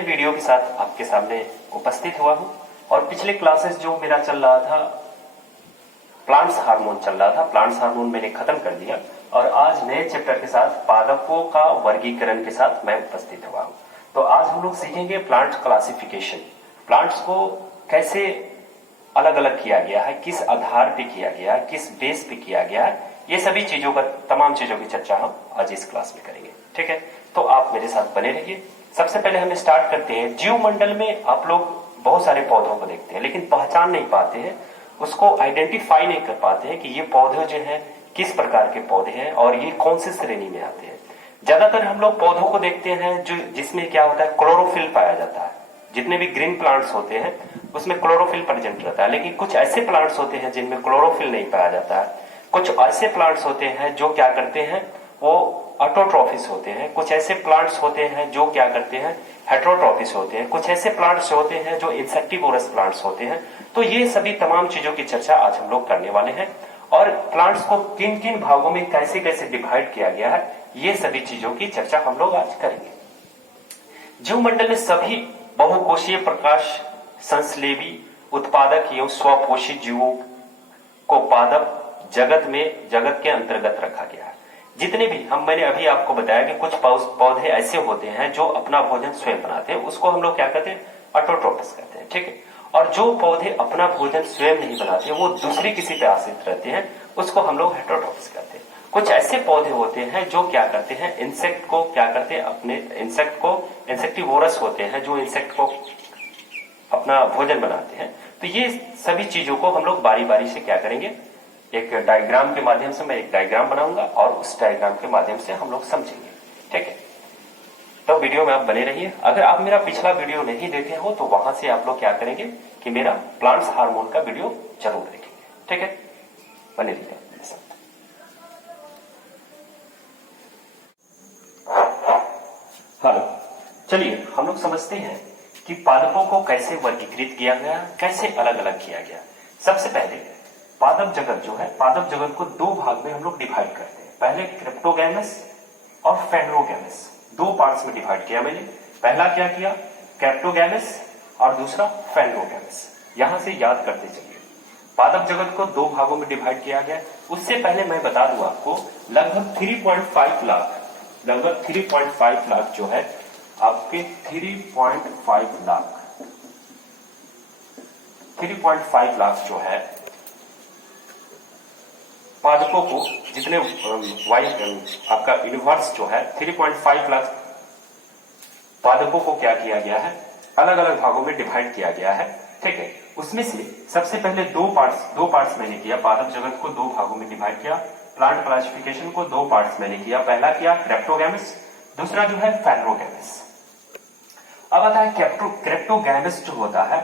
Video के साथ आपके सामने उपस्थित हुआ हूं और पिछले क्लासेस जो मेरा चल रहा था प्लांट्स हार्मोन चल रहा था, प्लांट्स हार्मोन मैंने खत्म कर दिया और आज नए चैप्टर के साथ पादपों का वर्गीकरण के साथ मैं उपस्थित हुआ हूं। तो आज हम लोग सीखेंगे प्लांट क्लासिफिकेशन, प्लांट्स को कैसे अलग अलग किया गया है, किस आधार पे किया गया है, किस बेस पे किया गया है, ये सभी चीजों का तमाम चीजों की चर्चा हम आज इस क्लास में करेंगे। ठीक है, तो आप मेरे साथ बने रहिए। सबसे पहले हम स्टार्ट करते हैं। जीव मंडल में आप लोग बहुत सारे पौधों को देखते हैं लेकिन पहचान नहीं पाते हैं, उसको आइडेंटिफाई नहीं कर पाते हैं कि ये पौधे जो हैं किस प्रकार के पौधे हैं और ये कौन सी श्रेणी में आते हैं। ज्यादातर हम लोग पौधों को देखते हैं जो जिसमें क्या होता है, क्लोरोफिल पाया जाता है। जितने भी ग्रीन प्लांट्स होते हैं उसमें क्लोरोफिल प्रेजेंट रहता है, लेकिन कुछ ऐसे प्लांट्स होते हैं जिनमें क्लोरोफिल नहीं पाया जाता है। कुछ ऐसे प्लांट्स होते हैं जो क्या करते हैं, वो ऑटोट्रॉफिस होते हैं। कुछ ऐसे प्लांट्स होते हैं जो क्या करते हैं, हेट्रोट्रॉफिस होते हैं। कुछ ऐसे प्लांट्स होते हैं जो इंसेक्टिवोरस प्लांट्स होते हैं। तो ये सभी तमाम चीजों की चर्चा आज हम लोग करने वाले हैं और प्लांट्स को किन किन भागों में कैसे कैसे डिवाइड किया गया है, ये सभी चीजों की चर्चा हम लोग आज करेंगे। जीव मंडल में सभी बहुकोशीय प्रकाश संश्लेषी उत्पादक एवं स्वपोषी जीवों को पादप जगत के अंतर्गत रखा गया है। जितने भी मैंने अभी आपको बताया कि कुछ पौधे ऐसे होते हैं जो अपना भोजन स्वयं बनाते हैं, उसको हम लोग क्या कहते हैं, ऑटोट्रोफस कहते हैं। ठीक है, और जो पौधे अपना भोजन स्वयं नहीं बनाते, वो दूसरी किसी पे आश्रित रहते हैं, उसको हम लोग हेटेरोट्रोफस कहते हैं। कुछ ऐसे पौधे होते हैं जो क्या करते हैं, इंसेक्ट को क्या करते हैं, अपने इंसेक्ट को, इंसेक्टिवोरस होते हैं जो इंसेक्ट को अपना भोजन बनाते हैं। तो ये सभी चीजों को हम लोग बारी बारी से क्या करेंगे, एक डायग्राम के माध्यम से मैं एक डायग्राम बनाऊंगा और उस डायग्राम के माध्यम से हम लोग समझेंगे। ठीक है, तो वीडियो में आप बने रहिए। अगर आप मेरा पिछला वीडियो नहीं देखे हो तो वहां से आप लोग क्या करेंगे कि मेरा प्लांट्स हार्मोन का वीडियो जरूर देखेंगे। ठीक है, बने रहिए मेरे साथ। हेलो, चलिए हम लोग समझते हैं कि पादपों को कैसे वर्गीकृत किया गया, कैसे अलग अलग किया गया। सबसे पहले पादप जगत जो है, पादप जगत को दो भाग में हम लोग डिवाइड करते हैं। पहले क्रिप्टोगैमस और फेनरोगैमस, दो पार्ट्स में डिवाइड किया मैंने। पहला क्या किया, क्रिप्टोगैमस और दूसरा फेनरोगैमस। यहां से याद करते चलिए, पादप जगत को दो भागों में डिवाइड किया गया। उससे पहले मैं बता दूं आपको, लगभग 3.5 लाख, लगभग 3.5 लाख जो है आपके 3.5 लाख जो है पादपों को, जितने आपका यूनिवर्स जो है 3.5 लाख पादपों को क्या किया गया है, अलग अलग भागों में डिवाइड किया गया है। ठीक है, उसमें से सबसे पहले दो पार्ट्स मैंने किया। पादप जगत को दो भागों में डिवाइड किया, प्लांट क्लासिफिकेशन को दो पार्ट्स मैंने किया। पहला किया क्रिप्टोगैमस, दूसरा जो है फेनरोगैमस। अब आता है क्रिप्टोगैमस जो होता है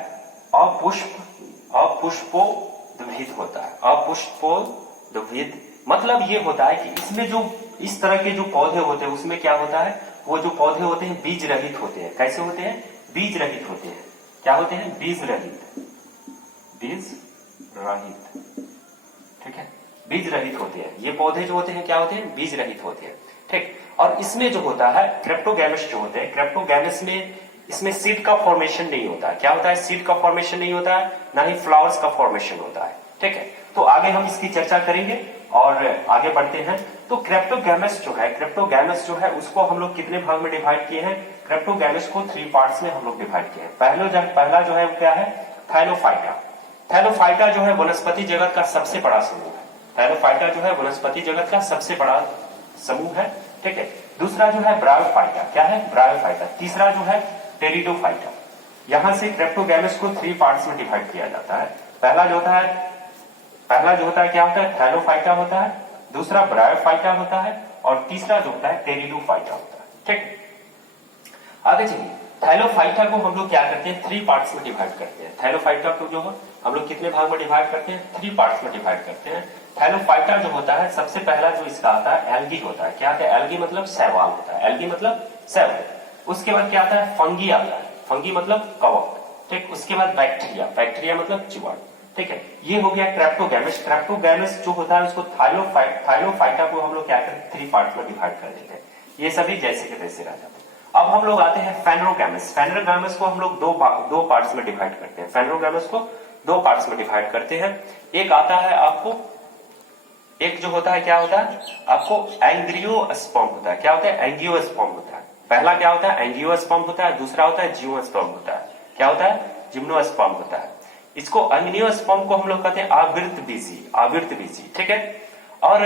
अपुष्पोद्भिद होता है। अपुष्पोद्भिद मतलब ये होता है कि इसमें जो इस तरह के जो पौधे होते हैं उसमें क्या होता है, वो जो पौधे होते हैं बीज रहित होते हैं। कैसे होते हैं, बीज रहित होते हैं। क्या होते हैं, बीज रहित। ठीक है, बीज रहित होते हैं। ये पौधे जो होते हैं क्या होते हैं, बीज रहित होते हैं। ठीक, और इसमें जो होता है क्रिप्टोगैमस जो होते हैं, क्रिप्टोगैमस में इसमें सीड का फॉर्मेशन नहीं होता है। क्या होता है, सीड का फॉर्मेशन नहीं होता है, ना ही फ्लावर्स का फॉर्मेशन होता है। ठीक है, तो आगे हम इसकी चर्चा करेंगे और आगे बढ़ते हैं। तो क्रिप्टोगैमस जो है उसको हम लोग कितने भाग में डिवाइड किए हैं, क्रिप्टोगैमस को 3 पार्ट्स में हम लोग डिवाइड किए हैं। पहला जो है वो क्या है, थाइलोफाइटा। थाइलोफाइटा जो है वनस्पति जगत का सबसे बड़ा समूह है। थाइलोफाइटा जो है वनस्पति जगत का सबसे बड़ा समूह है। ठीक है, दूसरा जो है ब्रायोफाइटा। क्या है, ब्रायोफाइटा। तीसरा जो है टेरिडोफाइटा। यहां से क्रिप्टोगैमस को 3 पार्ट्स में डिवाइड किया जाता है। पहला जो होता है क्या होता है, थाइलोफाइटा होता है, दूसरा ब्रायोफाइटा होता है और तीसरा जो होता है टेरिडोफाइटा होता है। ठीक, आगे चलिए। थाइलोफाइटा को हम लोग क्या करते हैं, 3 पार्ट्स में डिवाइड करते हैं। थाइलोफाइटा को जो हम लोग कितने भाग में डिवाइड करते हैं, 3 पार्ट्स में डिवाइड करते हैं। थाइलोफाइटा जो होता है सबसे पहला जो इसका आता है एल्गी होता है। क्या आता है, एल्गी मतलब शैवाल होता है। एल्गी मतलब शैवाल। उसके बाद क्या आता है, फंगी आता है। फंगी मतलब कवक। ठीक, उसके बाद बैक्टीरिया। बैक्टीरिया मतलब जीवाणु। ठीक है, ये हो गया क्रिप्टोगैमस। क्रिप्टोगैमस जो होता है उसको थाइलोफाइटा को हम लोग क्या करते हैं, 3 पार्ट में डिवाइड कर देते हैं। ये सभी जैसे के तैसे रह जाते हैं। अब हम लोग आते हैं फेनरोगैमस। फेनरोगैमस को हम लोग दो पार्ट्स में डिवाइड करते हैं। फेनरोगैमस को दो पार्ट्स में डिवाइड करते हैं। एक आता है आपको, एक जो होता है क्या होता है आपको एंग्रियोस्पर्म होता है। क्या होता है? एंगियोस्पर्म होता है। पहला क्या होता है? एंगियोस्पर्म होता है। दूसरा होता है जिम्नोस्पर्म होता है। क्या होता है? जिम्नोस्पर्म होता है। इसको एंगियोस्पर्म को हम लोग कहते हैं आवृत बीजी, आवृत बीजी, ठीक है। और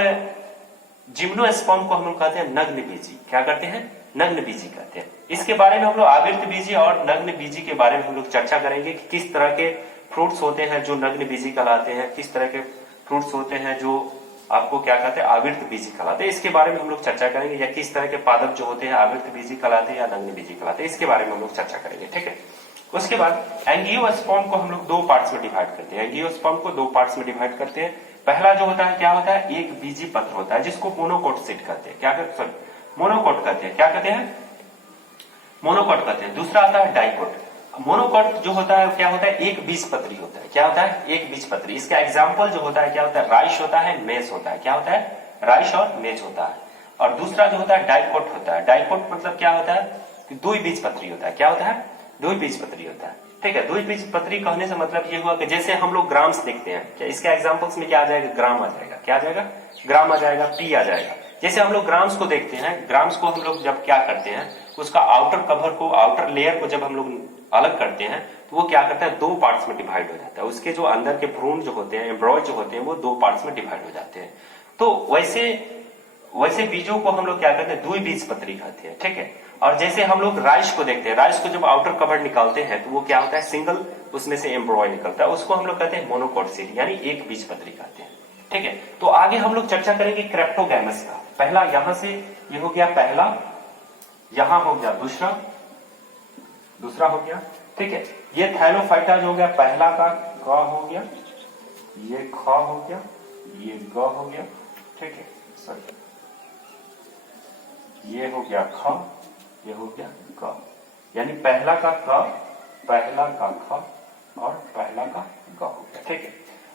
जिम्नोस्पर्म को हम लोग कहते हैं नग्न बीजी। क्या करते हैं? नग्न बीजी कहते हैं। इसके बारे में हम लोग आवृत बीजी और नग्न बीजी के बारे में हम लोग चर्चा करेंगे कि किस तरह के फ्रूट्स होते हैं जो नग्न बीजी कहलाते हैं, किस तरह के फ्रूट्स होते हैं जो आपको क्या कहते हैं? आवृत बीजी कहलाते हैं। इसके बारे में हम लोग चर्चा करेंगे। या किस तरह के पादप जो होते हैं आवृत बीजी कहलाते हैं या नग्न बीजी कहलाते हैं, इसके बारे में हम लोग चर्चा करेंगे, ठीक है। उसके बाद एंगियोस्पर्म को हम लोग दो पार्ट्स में डिवाइड करते हैं। एंगियोस्पर्म को दो पार्ट्स में डिवाइड करते हैं। पहला जो होता है क्या होता है? एक बीजी पत्र होता है जिसको मोनोकोट सीट कहते हैं। क्या कहते हैं? मोनोकोट कहते हैं। क्या कहते हैं? मोनोकोट कहते हैं। दूसरा आता है डाइकोट। मोनोकोट जो होता है क्या होता है? एक बीजपत्री होता है। क्या होता है? एक बीजपत्री। इसका एग्जाम्पल जो होता है क्या होता है? राइस होता है, मेज होता है। क्या होता है? राइस और मेज होता है। और दूसरा जो होता है डाइकोट होता है। डाइकोट मतलब क्या होता है? कि दो बीजपत्री होता है। क्या होता है? दो बीजपत्री होता है, ठीक है। दो बीजपत्री कहने से मतलब ये हुआ कि जैसे हम लोग ग्राम्स देखते हैं, क्या इसके एग्जाम्पल्स में क्या आ जाएगा? ग्राम आ जाएगा। क्या आ जाएगा? ग्राम आ जाएगा, पी आ जाएगा। जैसे हम लोग ग्राम्स को देखते हैं, ग्राम्स को हम लोग जब क्या करते हैं, उसका आउटर कवर को, आउटर लेयर को जब हम लोग अलग करते हैं तो वो क्या करता है? दो पार्ट्स में डिवाइड हो जाता है। उसके जो अंदर के भ्रूण जो होते हैं, एम्ब्रॉय जो होते हैं, वो दो पार्ट्स में डिवाइड हो जाते हैं। तो वैसे बीजों को हम लोग क्या कहते हैं? द्विबीजपत्री कहते हैं, ठीक है। और जैसे हम लोग राइस को देखते हैं, राइस को जब आउटर कवर निकालते हैं तो वो क्या होता है? सिंगल उसमें से एम्ब्रॉय निकलता है, उसको हम लोग कहते हैं मोनोकोट सीड, यानी एक बीजपत्री कहते हैं, ठीक है। तो आगे हम लोग चर्चा करेंगे क्रेप्टोगैमस का। पहला यहां से ये हो गया पहला, यहां हो गया दूसरा, दूसरा हो गया, ठीक है। ये थैलोफाइटा जो हो गया पहला का क हो गया, ये ख हो गया, ये ग हो गया, ठीक है। सॉरी, ये हो गया ख, ये हो गया ग, यानी पहला का क, पहला का ख और पहला का ग हो गया, ठीक है।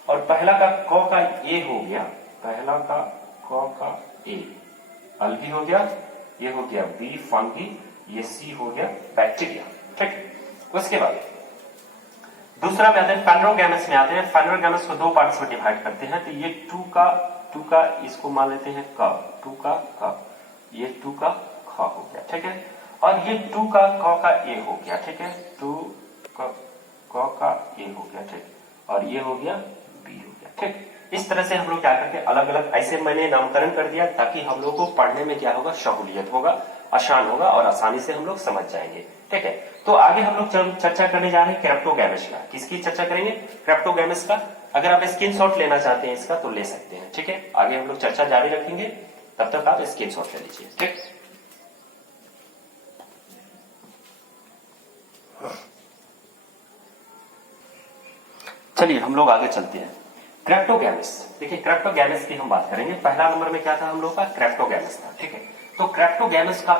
और पहला का क का ए हो गया, पहला का क का ए अल्गी हो गया, ये हो गया बी फंगी, ये सी हो गया बैक्टीरिया, ठीक। उसके बाद दूसरा में आते हैं फेनरोगैमस में आते हैं। फेनरोगैमस को दो पार्ट्स में डिवाइड करते हैं। तो ये टू का इसको मान लेते हैं क, टू का क, ये टू का ख हो गया, ठीक है। और ये टू का क का ए हो गया, ठीक है। टू का क का ए हो गया, ठीक। और ये हो गया बी हो गया, ठीक। इस तरह से हम लोग क्या करके अलग अलग ऐसे मैंने नामकरण कर दिया ताकि हम लोग को पढ़ने में क्या होगा? सहूलियत होगा, आसान होगा और आसानी से हम लोग समझ जाएंगे, ठीक है। तो आगे हम लोग चर्चा करने जा रहे हैं क्रेप्टोगैमस का। किसकी चर्चा करेंगे? क्रेप्टोगैमस का। अगर आप स्क्रीनशॉट लेना चाहते हैं इसका तो ले सकते हैं, ठीक है। आगे हम लोग चर्चा जारी रखेंगे, तब तक आप स्क्रीनशॉट ले लीजिए, ठीक। चलिए हम लोग आगे चलते हैं। क्रेप्टोगैमस, देखिए क्रेप्टोगैमस की हम बात करेंगे। पहला नंबर में क्या था हम लोग का? क्रेप्टोगैमस था, ठीक है। तो क्रेप्टोगैमस का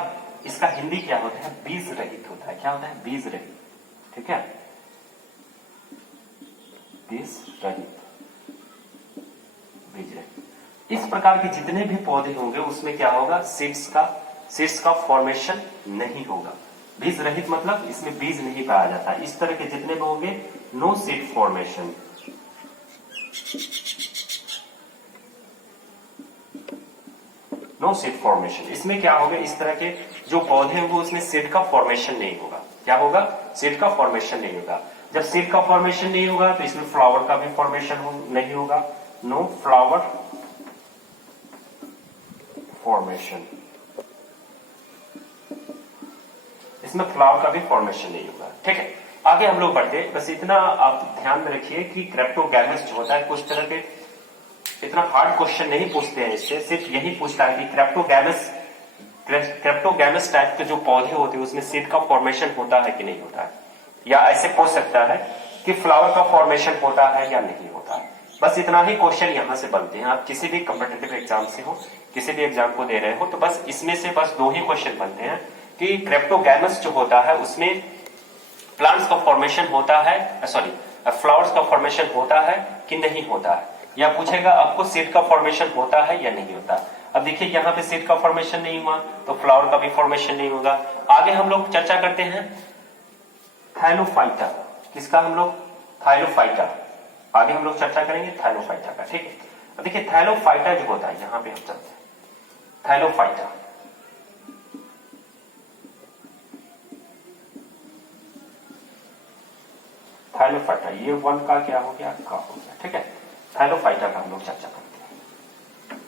इसका हिंदी क्या होता है? बीज रहित होता है। क्या होता है? बीज रहित, ठीक है। बीज रहित, बीज रहित। इस प्रकार के जितने भी पौधे होंगे उसमें क्या होगा? सीड्स का फॉर्मेशन नहीं होगा। बीज रहित मतलब इसमें बीज नहीं पाया जाता। इस तरह के जितने भी होंगे no seed formation, no seed formation. इसमें क्या होगा? इस तरह के जो पौधे होंगे उसमें सीड का फॉर्मेशन नहीं होगा। क्या होगा? सीड का फॉर्मेशन नहीं होगा। जब सीड का फॉर्मेशन नहीं होगा तो इसमें फ्लावर का भी फॉर्मेशन नहीं होगा। नो फ्लावर फॉर्मेशन, इसमें फ्लावर का भी फॉर्मेशन नहीं होगा, ठीक है। आगे हम लोग बढ़ते, बस इतना आप ध्यान में रखिए कि क्रेप्टोगैमस जो होता है कुछ तरह के इतना हार्ड क्वेश्चन नहीं पूछते हैं इससे, सिर्फ यही पूछता है कि क्रेप्टोगैमस टाइप के जो पौधे होते हैं उसमें सीड का फॉर्मेशन होता है कि नहीं होता है, या ऐसे पूछ सकता है कि फ्लावर का फॉर्मेशन होता है या नहीं होता है। बस इतना ही क्वेश्चन यहां से बनते हैं। आप किसी भी कॉम्पिटिटिव एग्जाम से हो, किसी भी एग्जाम को दे रहे हो तो बस इसमें से बस दो ही क्वेश्चन बनते हैं कि क्रेप्टोगैमस जो होता है उसमें प्लांट्स का फॉर्मेशन होता है, सॉरी फ्लावर्स का फॉर्मेशन होता है कि नहीं होता है, या पूछेगा आपको सीड का फॉर्मेशन होता है या नहीं होता। अब देखिए यहाँ पे सीड का फॉर्मेशन नहीं हुआ तो फ्लावर का भी फॉर्मेशन नहीं होगा। आगे हम लोग चर्चा करते हैं थाइलोफाइटा। किसका? हम लोग थाइलोफाइटा। आगे हम लोग चर्चा करेंगे थाइलोफाइटा का, ठीक है। अब देखिए थाइलोफाइटा जो होता है, यहां पे हम चलते हैं थाइलोफाइटा। थाइलोफाइटा ये वन का क्या हो गया? का हो गया, ठीक है। थाइलोफाइटा का हम लोग चर्चा करते हैं।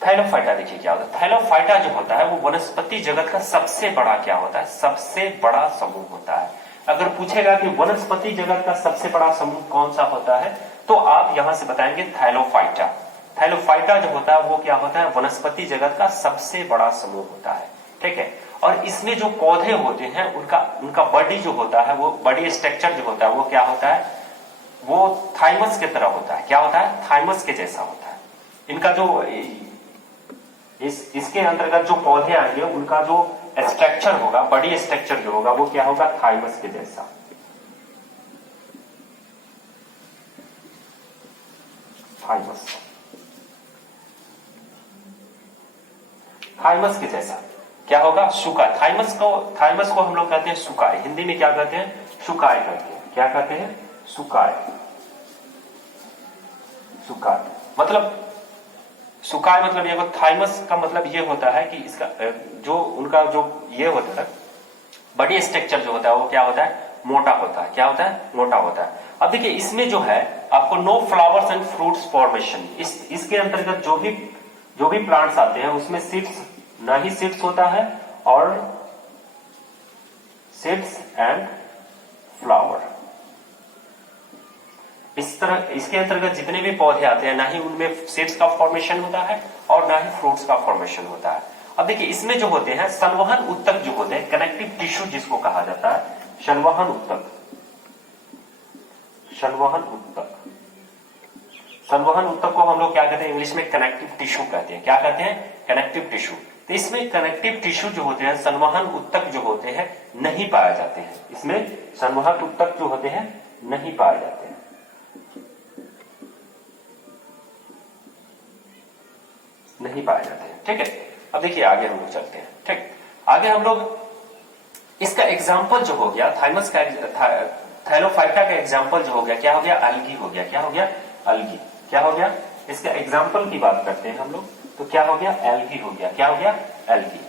थाइलोफाइटा देखिए क्या होता है। थाइलोफाइटा जो होता है वो वनस्पति जगत का सबसे बड़ा क्या होता है? सबसे बड़ा समूह होता है। अगर पूछेगा कि वनस्पति जगत का सबसे बड़ा समूह कौन सा होता है, तो आप यहां से बताएंगे थाइलोफाइटा। थाइलोफाइटा जो होता है वो क्या होता है? वनस्पति जगत का सबसे बड़ा समूह होता है, ठीक है। और इसमें जो पौधे होते हैं उनका बॉडी जो होता है, वो बॉडी स्ट्रक्चर जो होता है वो क्या होता है? वो थाइमस की तरह होता है। क्या होता है? थाइमस के जैसा होता है। इनका जो इसके अंतर्गत जो पौधे आएंगे उनका जो स्ट्रक्चर होगा, बॉडी स्ट्रक्चर जो होगा वो क्या होगा? थाइमस के जैसा। थाइमस के जैसा क्या होगा? सुकाय। थाइमस को हम लोग कहते हैं सुकाय। हिंदी में क्या कहते हैं? सुकाय कहते हैं। क्या कहते हैं? सुकाय। सुकाय मतलब सुकाय मतलब ये, थाइमस का मतलब ये होता है कि इसका जो उनका जो ये होता है बॉडी स्ट्रक्चर जो होता है वो क्या होता है? मोटा होता है। क्या होता है? मोटा होता है। अब देखिए इसमें जो है आपको no flowers and fruits formation, इसके अंतर्गत जो भी प्लांट्स आते हैं उसमें सीड्स, ना ही सीड्स होता है और सीड्स एंड फ्लावर। इस तरह इसके अंतर्गत जितने भी पौधे आते हैं ना ही उनमें सीड्स का फॉर्मेशन होता है और ना ही फ्रूट्स का फॉर्मेशन होता है। अब देखिए इसमें जो होते हैं संवहन उत्तक जो होते हैं, कनेक्टिव टिश्यू जिसको कहा जाता है, संवहन उत्तक। संवहन उत्तक, संवहन उत्तक को हम लोग क्या कहते हैं? इंग्लिश में कनेक्टिव टिश्यू कहते हैं। क्या कहते हैं? Connective tissue. तो इसमें कनेक्टिव टिश्यू जो होते हैं, संवहन उत्तक जो होते हैं नहीं पाए जाते हैं। इसमें संवहन उत्तक जो होते हैं नहीं पाए जाते हैं, नहीं पाए जाते हैं, ठीक है। अब देखिए आगे हम लोग चलते हैं, ठीक। आगे हम लोग इसका एग्जाम्पल जो हो गया थाइमस का, थाइलोफाइटा का एग्जाम्पल जो हो गया क्या हो गया? अलगी हो गया। क्या हो गया? अलगी। क्या हो गया? इसका एग्जाम्पल की बात करते हैं हम लोग, तो क्या हो गया? एल्गी हो गया। क्या हो गया? एल्गी।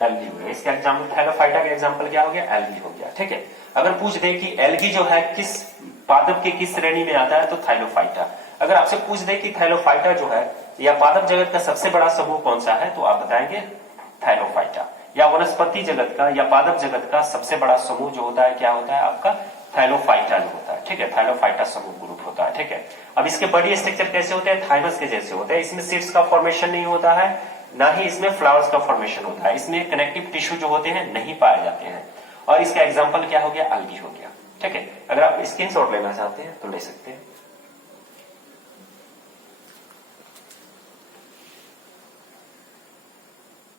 एल्गी हो गया। इसका एग्जाम्पल, थाइलोफाइटा का एग्जाम्पल क्या हो गया? एल्गी हो गया, ठीक है। अगर पूछ दे कि एल्गी जो है किस पादप के किस श्रेणी में आता है, तो थाइलोफाइटा। अगर आपसे पूछ दे कि थाइलोफाइटा जो है या पादप जगत का सबसे बड़ा समूह कौन सा है, तो आप बताएंगे थाइलोफाइटा। या वनस्पति जगत का या पादप जगत का सबसे बड़ा समूह जो होता है क्या होता है? आपका थाइलोफाइटा जो होता है, ठीक है। थाइलोफाइटा समूह ग्रुप होता है, ठीक है। अब इसके बॉडी स्ट्रक्चर कैसे होते हैं? थाइमस के जैसे होते हैं। इसमें सीड्स का फॉर्मेशन नहीं होता है, ना ही इसमें फ्लावर्स का फॉर्मेशन होता है। इसमें कनेक्टिव टिश्यू जो होते हैं नहीं पाए जाते हैं। और इसका एग्जाम्पल क्या हो गया? अलगी हो गया, ठीक है। अगर आप स्क्रीनशॉट लेना चाहते हैं तो ले सकते हैं।